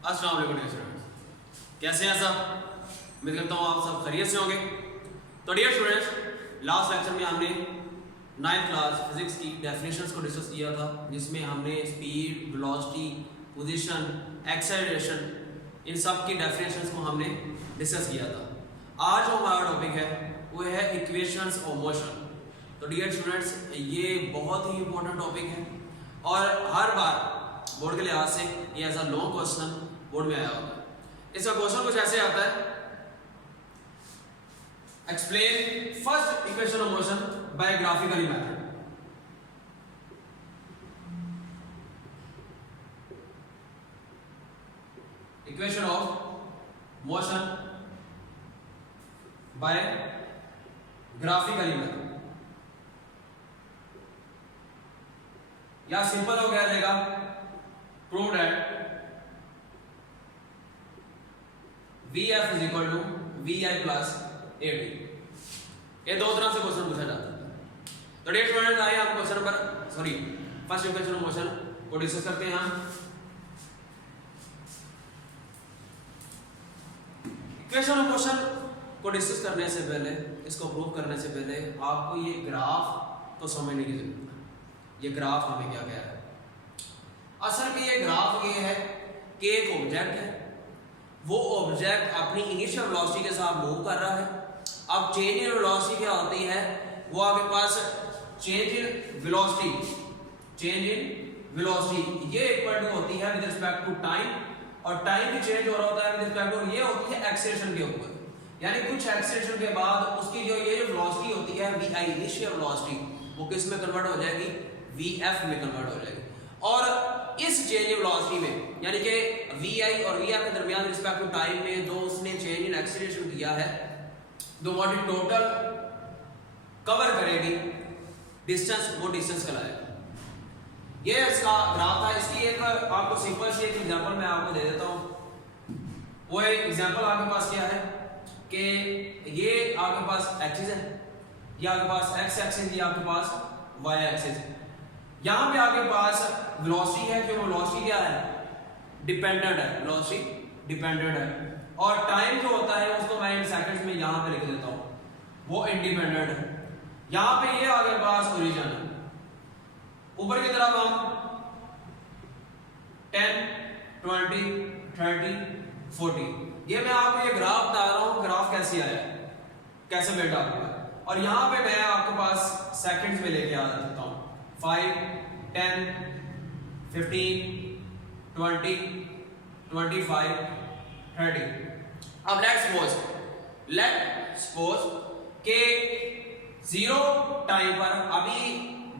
अस्सलाम वालेकुम स्टूडेंट्स, कैसे हैं सब? उम्मीद करता हूँ आप सब खैरियत से होंगे। तो डियर स्टूडेंट्स, लास्ट लेक्चर में हमने 9th क्लास फिजिक्स की डेफिनेशंस को डिस्कस किया था, जिसमें हमने स्पीड, वेलोसिटी, पोजीशन, एक्सेलरेशन, इन सब की डेफिनेशंस को हमने डिस्कस किया था। आज जो हमारा टॉपिक है वो है इक्वेशंस ऑफ मोशन। तो डियर स्टूडेंट्स, ये बहुत ही इंपॉर्टेंट टॉपिक है और हर बार बोर्ड के लिहाज से ये as a long question board में आया होता है। इसका क्वेश्चन कुछ ऐसे आता है, explain first equation of motion by graphically method. Equation of motion by graphically method, या सिंपल हो गया रहेगा, prove that Vf is equal to Vi plus AD। ये दो तरह से क्वेश्चन पूछा जाता है। तो डियर स्टूडेंट्स, आइए हम question number first equation of motion को डिस्कस करते हैं। इक्वेशन ऑफ मोशन को डिस्कस करने से पहले, इसको प्रूव करने से पहले आपको ये ग्राफ तो समझने की जरूरत है। ये ग्राफ हमें क्या कह रहा है? असल में ये ग्राफ ये है कि एक ऑब्जेक्ट है, वो ऑब्जेक्ट अपनी इनिशियल वेलोसिटी के साथ मूव कर रहा है। अब चेंज इन वेलोसिटी क्या होती है, वो आपके पास चेंज इन वेलोसिटी ये इक्वल टू होती है विद रिस्पेक्ट टू टाइम, और टाइम भी चेंज हो रहा होता है विद रिस्पेक्ट टू, ये होती है एक्सेलरेशन के ऊपर। यानी कुछ एक्सेलरेशन के बाद उसकी जो ये वेलोसिटी होती है vi इनिशियल वेलोसिटी, वो किस में कन्वर्ट हो जाएगी? vf में कन्वर्ट हो जाएगी। और इस चेंज इन वेलोसिटी में, यानी कि vi और vf के दरमियान रिस्पेक्ट टू टाइम में जो उसने चेंज इन एक्सेलरेशन किया है, जो व्हाट इट टोटल कवर करेगी डिस्टेंस, वो डिस्टेंस कहलाएगा। ये इसका ग्राफ था। इसकी एक आपको सिंपल सी एक एग्जांपल मैं आपको दे देता हूं। वो एक एग्जांपल आपके पास क्या है कि ये आपके पास एक्सिस है, ये आपके पास एक्स एक्सिस, ये आपके पास वाई एक्सिस है। यहां पे आपके पास वेलोसिटी है, जो वेलोसिटी क्या है? डिपेंडेंट है, वेलोसिटी डिपेंडेंट है। और टाइम जो होता है उसको मैं इन सेकंड्स में यहां पे लिख देता हूं, वो इंडिपेंडेंट है। यहां पे ये आपके पास ओरिजिन है। ऊपर की तरफ हम 10, 20, 30, 40, ये मैं आपको ये ग्राफ बता रहा हूं, ग्राफ कैसे आया, कैसे बिल्डअप हुआ। और यहां पे मैं आपके पास सेकंड्स में लेके आ जाता हूं, 5, 10, 15, 20, 25, 30। अब लेट्स सपोज के 0 टाइम पर अभी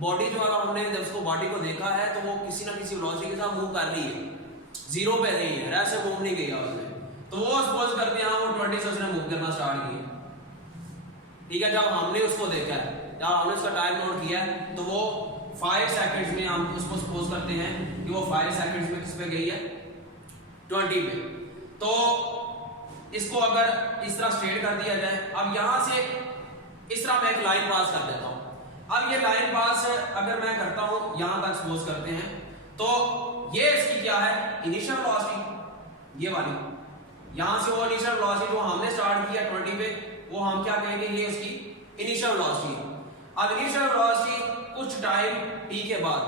बॉडी जो है, हमने जब उसको बॉडी को देखा है तो वो किसी ना किसी वेलोसिटी के साथ मूव कर रही है, 0 पे नहीं है, ऐसे मूव नहीं गई उसने। तो वो सपोज करते हैं वो 20 से उसने मूव करना स्टार्ट किया, ठीक है। जब हमने उसको देखा है, जब हमने उसका टाइम नोट किया है, तो वो 5 सेकंड्स में हम उसको सपोज करते हैं कि वो 5 सेकंड्स में किस पे गई है? 20 पे। तो इसको अगर इस तरह स्ट्रेट कर दिया जाए, अब यहां से इस तरह मैं एक लाइन पास कर देता हूं। अब ये लाइन पास अगर मैं करता हूं, यहां तक सपोज करते हैं, तो ये इसकी क्या है? इनिशियल वेलोसिटी, ये वाली। यहां से वो इनिशियल वेलोसिटी जो हमने स्टार्ट किया 20 पे, वो हम क्या कहेंगे? ये इसकी इनिशियल वेलोसिटी। अब इनिशियल वेलोसिटी कुछ टाइम t के बाद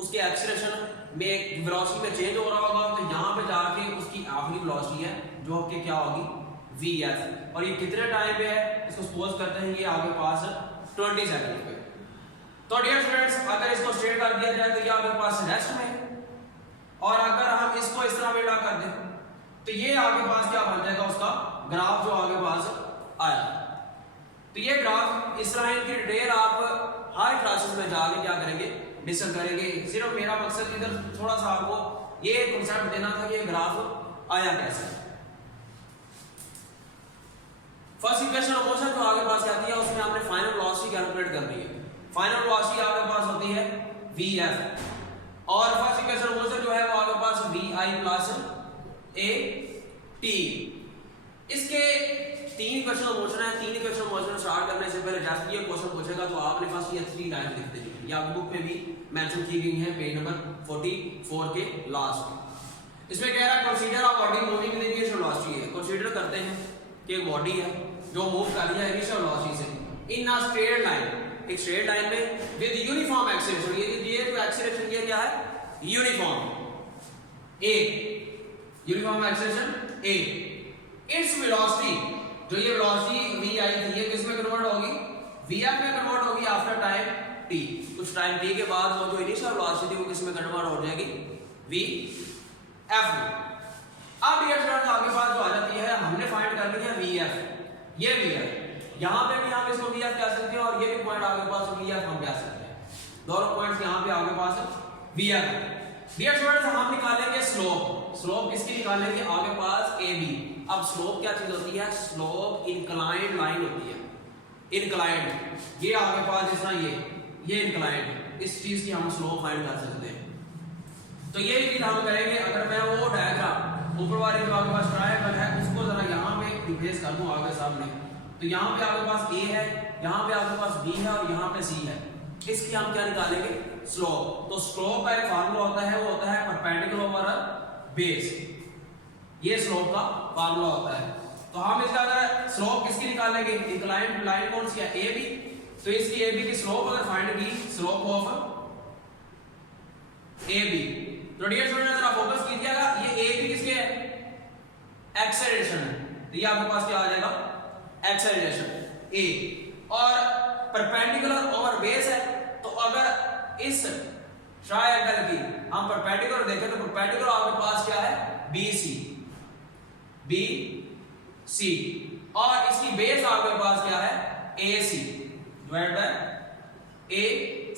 उसके एक्सेलरेशन में वेलोसिटी में चेंज हो रहा होगा, तो यहां पे जाके उसकी आखिरी वेलोसिटी है जो आपके क्या होगी? vf। और ये कितने टाइम पे है? इसको सपोज करते हैं ये आपके पास 20 सेकंड पे। तो डियर स्टूडेंट्स, अगर इसको स्ट्रेट कर दिया जाए तो ये आपके पास रेस्ट में है, और अगर हम इसको इस तरह बेटा कर दें तो ये आपके पास क्या बन जाएगा? उसका ग्राफ जो आपके पास आया। तो ये ग्राफ इस तरह, इनकी डिटेल आप हर क्लासेस में जाके क्या करेंगे? डिस्कस करेंगे। सिर्फ मेरा मकसद इधर थोड़ा सा आपको ये कांसेप्ट देना था कि ये ग्राफ आया कैसे। फर्स्ट इक्वेशन ऑफ मोशन जो आपके पास आती है, उसमें हमने फाइनल वेलोसिटी कैलकुलेट करनी है। फाइनल वेलोसिटी आपके पास होती है vf, और फर्स्ट इक्वेशन ऑफ मोशन जो है वो आपके पास vi प्लस at। इसके 3 इक्वेशन ऑफ मोशन है। 3 इक्वेशन ऑफ मोशन स्टार्ट करने से पहले जैसे ये क्वेश्चन पूछेगा तो आपने फर्स्ट ये 3 लाइन लिख देनी है। ये आपकी बुक में भी मेंशन की गई है, पेज नंबर 44 के लास्ट। इसमें कह रहा है consider a body moving with initial velocity है। कंसीडर करते हैं कि एक बॉडी है जो मूव कर रही है इनिशियल वेलोसिटी से इन अ स्ट्रेट लाइन, एक स्ट्रेट लाइन में विद यूनिफॉर्म एक्सीलरेशन। ये जो एक्सीलरेशन ये क्या है? यूनिफॉर्म ए, यूनिफॉर्म एक्सीलरेशन ए। इट्स वेलोसिटी, जो ये वेलोसिटी वी आई थी, ये किस में कन्वर्ट होगी? वी एफ में कन्वर्ट होगी आफ्टर टाइम टी। कुछ टाइम टी के बाद वो जो इनिशियल वेलोसिटी वो किस में कन्वर्ट हो जाएगी? वी एफ में। अब ये स्टूडेंट आगे बात जो आ जाती है, हमने फाइंड कर लिया वी एफ, ये वी एफ, यहाँ पे भी हम इसको वी एफ कह सकते हैं और ये भी पॉइंट आगे पास वी एफ हम कह सकते हैं। दोनों पॉइंट्स यहाँ पे आगे पास वी एफ है। डियर स्टूडेंट्स, हम निकालेंगे स्लोप। स्लोप किसकी निकालेंगे? आगे पास ए बी। अब स्लोप क्या चीज होती है? स्लोप इंक्लाइंड लाइन होती है, इंक्लाइंड। ये आगे पास जिस तरह ये इंक्लाइंड, इस चीज की हम स्लोप फाइंड कर सकते हैं। तो ये चीज हम करेंगे। अगर मैं वो डायग्राम ऊपर वाले जो आपके पास ट्रायंगल है उसको जरा यहाँ पे रिप्लेस कर दूं आगे सामने, तो यहाँ पे आपके पास ए है, यहाँ पे आपके पास बी है और यहाँ पे सी है। इसकी हम क्या निकालेंगे? स्लोप। तो स्लोप का एक फार्मूला होता है, वो होता है परपेंडिकुलर ओवर बेस। ये स्लोप का फार्मूला होता है। तो हम इसका अगर स्लोप किसकी निकालेंगे? इंक्लाइंड लाइन कौन सी है? A B. तो इसकी ए बी की स्लोप अगर फाइंड की, स्लोप ऑफ ए बी, तो डियर स्टूडेंट जरा फोकस कीजिएगा, ये ए बी किसके है? एक्सेलरेशन है। तो ये आपके पास क्या आ जाएगा? एक्सेलरेशन ए। और परपेंडिकुलर ओवर बेस है, तो अगर इस ट्रायंगल की हम परपेंडिकुलर देखें तो परपेंडिकुलर आपके पास क्या है? B C, B C. और इसकी बेस आपके पास क्या है? A C divide by A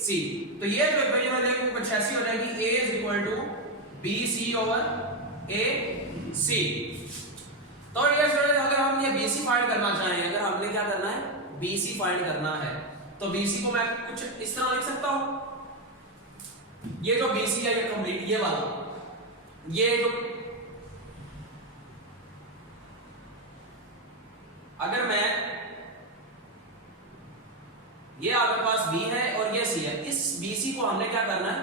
सी। तो ये जो इक्वेशन हो जाएगी कुछ ऐसी हो जाएगी, a is equal to b c over a सी। तो ये स्टूडेंट अगर हम ये बी सी फाइंड करना चाहें, अगर हमने क्या करना है? बी सी फाइंड करना है, तो बी सी को मैं कुछ इस तरह लिख सकता हूं। ये जो बी सी है ये कंप्लीट, ये वाला, ये जो अगर मैं ये आपके पास बी है और ये सी है, इस बी सी को हमने क्या करना है?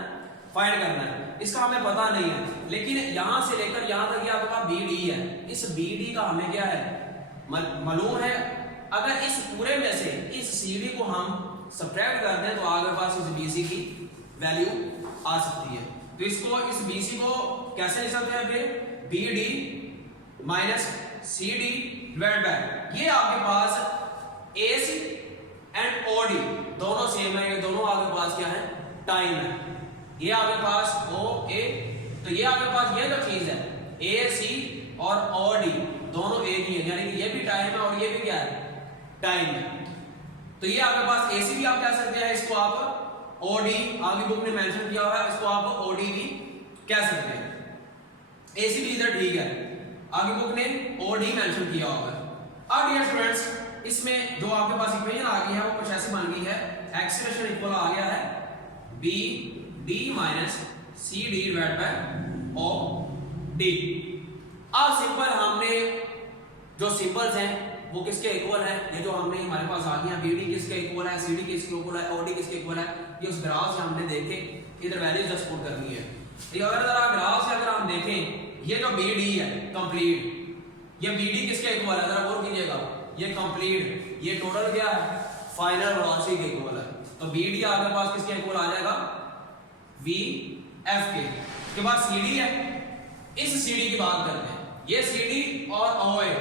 फाइंड करना है। इसका हमें पता नहीं है, लेकिन यहां से लेकर यहां तक ये आपके पास बी डी है। इस बी डी का हमें क्या है? मालूम है। अगर इस पूरे में से इस सी डी को हम सब्ट्रैक्ट कर दें तो आपके पास इस बी सी की वैल्यू आ सकती है। तो इसको, इस बी सी को कैसे लिख सकते हैं फिर? B D minus C D divide by, ये आपके पास A C and O D दोनों सेम है, ये दोनों आपके पास क्या है? टाइम है। ये आपके पास ओ ए, तो ये आपके पास ये जो चीज है ए सी और ओ डी दोनों एक ही है, यानी कि ये भी टाइम है और ये भी क्या है? टाइम है। तो ये आपके पास ए सी भी आप कह सकते हैं, इसको आप ओ डी, आगे बुक ने मेंशन किया हुआ है, इसको आप ओ डी भी कह सकते हैं। ए सी भी इधर ठीक है, आगे बुक ने ओ डी मेंशन किया हुआ है। अब डियर स्टूडेंट्स, इसमें जो आपके पास इक्वेशन आ गई है वो कुछ ऐसी बन गई है, एक्सीलरेशन इक्वल आ गया है B D minus C D divide by O D. अब सिंपल हमने जो सिंबल्स हैं वो किसके इक्वल है? ये जो हमने हमारे पास आ गया, बी डी किसके इक्वल है, सी डी किसके इक्वल है, ओ डी किसके इक्वल है, ये उस ग्राफ से हमने देखे, इधर वैल्यूज जस्ट पुट करनी है। ये अगर जरा ग्राफ से अगर हम देखें, ये जो बी डी है कंप्लीट, ये बी डी किसके इक्वल है? जरा गौर कीजिएगा, ये कंप्लीट, ये टोटल क्या है? फाइनल वेलोसिटी के इक्वल है। तो बी डी आपके पास किसके इक्वल आ जाएगा? वी एफ के। उसके बाद सी डी है, इस सी डी की बात करते हैं, ये सी डी और ओ ए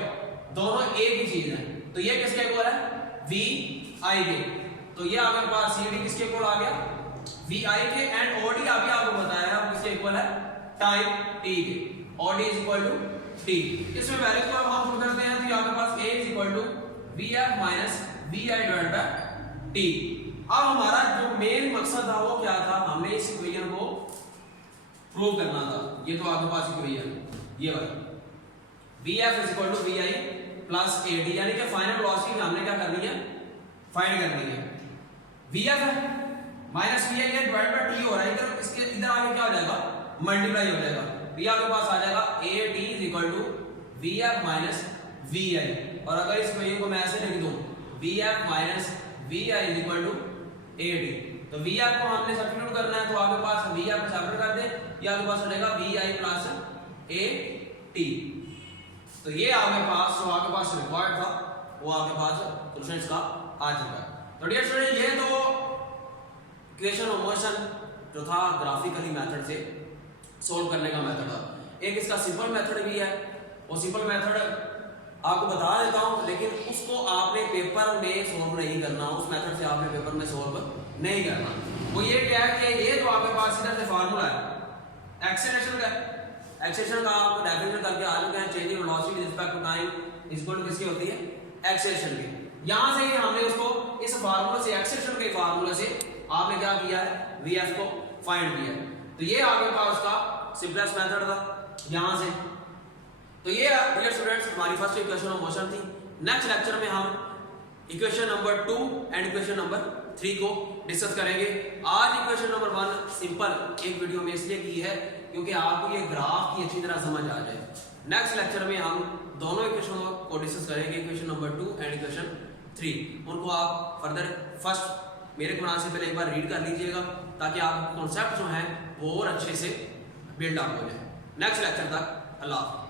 दोनों एक ही चीज है, तो ये किसके इक्वल है? वी आई के। तो ये आपके पास सी डी किसके इक्वल आ गया? वी आई के। एंड ओ डी अभी आपको बताया है किसके इक्वल है? टाइम टी के। O d is equal to t. इसमें वैल्यू को हम पुट करते हैं, तो आपके पास a is equal to v f minus we I divide by t. अब हमारा जो मेन मकसद था वो क्या था? हमने इस इक्वेशन को प्रूव करना था। ये तो आपके पास इक्वेशन ये वाला V F is equal to V I plus A D, यानी कि फाइनल वेलोसिटी हमने क्या करनी है? फाइंड करनी है। वी एफ है minus we I divide by T हो रहा है, इधर इसके इधर आगे क्या हो जाएगा? मल्टीप्लाई हो जाएगा। वी आपके पास आ जाएगा a t is equal to v f minus we i. और अगर इस इक्वेशन को मैं ऐसे लिख दूं, v f minus we i is equal to a d, तो वी एफ को हमने सब्स्टिट्यूट करना है, तो आपके पास वी एफ को सब्स्टिट्यूट कर दे, ये आपके पास हो जाएगा v I plus a t. तो ये आपके पास जो आपके पास रिक्वायर्ड था वो आपके पास सोल्यूशन इसका आ चुका है। तो डियर स्टूडेंट ये तो इक्वेशन ऑफ मोशन जो था ग्राफिकली मेथड से सोल्व करने का मेथड था। एक इसका सिंपल मेथड भी है, वो सिंपल मेथड आपको बता देता हूं, लेकिन उसको आपने पेपर में सोल्व नहीं करना, उस मेथड से आपने पेपर में सोल्व नहीं करना। वो ये क्या है कि ये जो आपके पास इधर से फार्मूला है एक्सेलरेशन का, एक्सेलरेशन का आप डेफिनेशन करके आ चुके हैं, change in velocity with respect to time is equal to किसकी होती है, एक्सेलरेशन की। यहां से ही हमने उसको इस फार्मूला से, एक्सेलरेशन के फार्मूला से आपने क्या किया है, वीएफ को फाइंड किया है। तो ये आपके पास उसका सिंपलेस्ट मेथड था यहां से। तो ये डियर स्टूडेंट्स हमारी फर्स्ट इक्वेशन ऑफ मोशन थी। नेक्स्ट लेक्चर में हम equation number 2 and equation number 3 को डिस्कस करेंगे। आज इक्वेशन नंबर 1 सिंपल एक वीडियो में इसलिए की है क्योंकि आपको ये ग्राफ की अच्छी तरह समझ आ जाए। नेक्स्ट लेक्चर में हम दोनों इक्वेशन को डिस्कस करेंगे, इक्वेशन नंबर 2 एंड इक्वेशन 3। उनको आप फर्दर फर्स्ट मेरे को बनाने से पहले एक बार रीड कर लीजिएगा ताकि आपके कॉन्सेप्ट जो हैं वो और अच्छे से बिल्ड अप हो जाए। नेक्स्ट लेक्चर तक अल्लाह हाफ़िज़।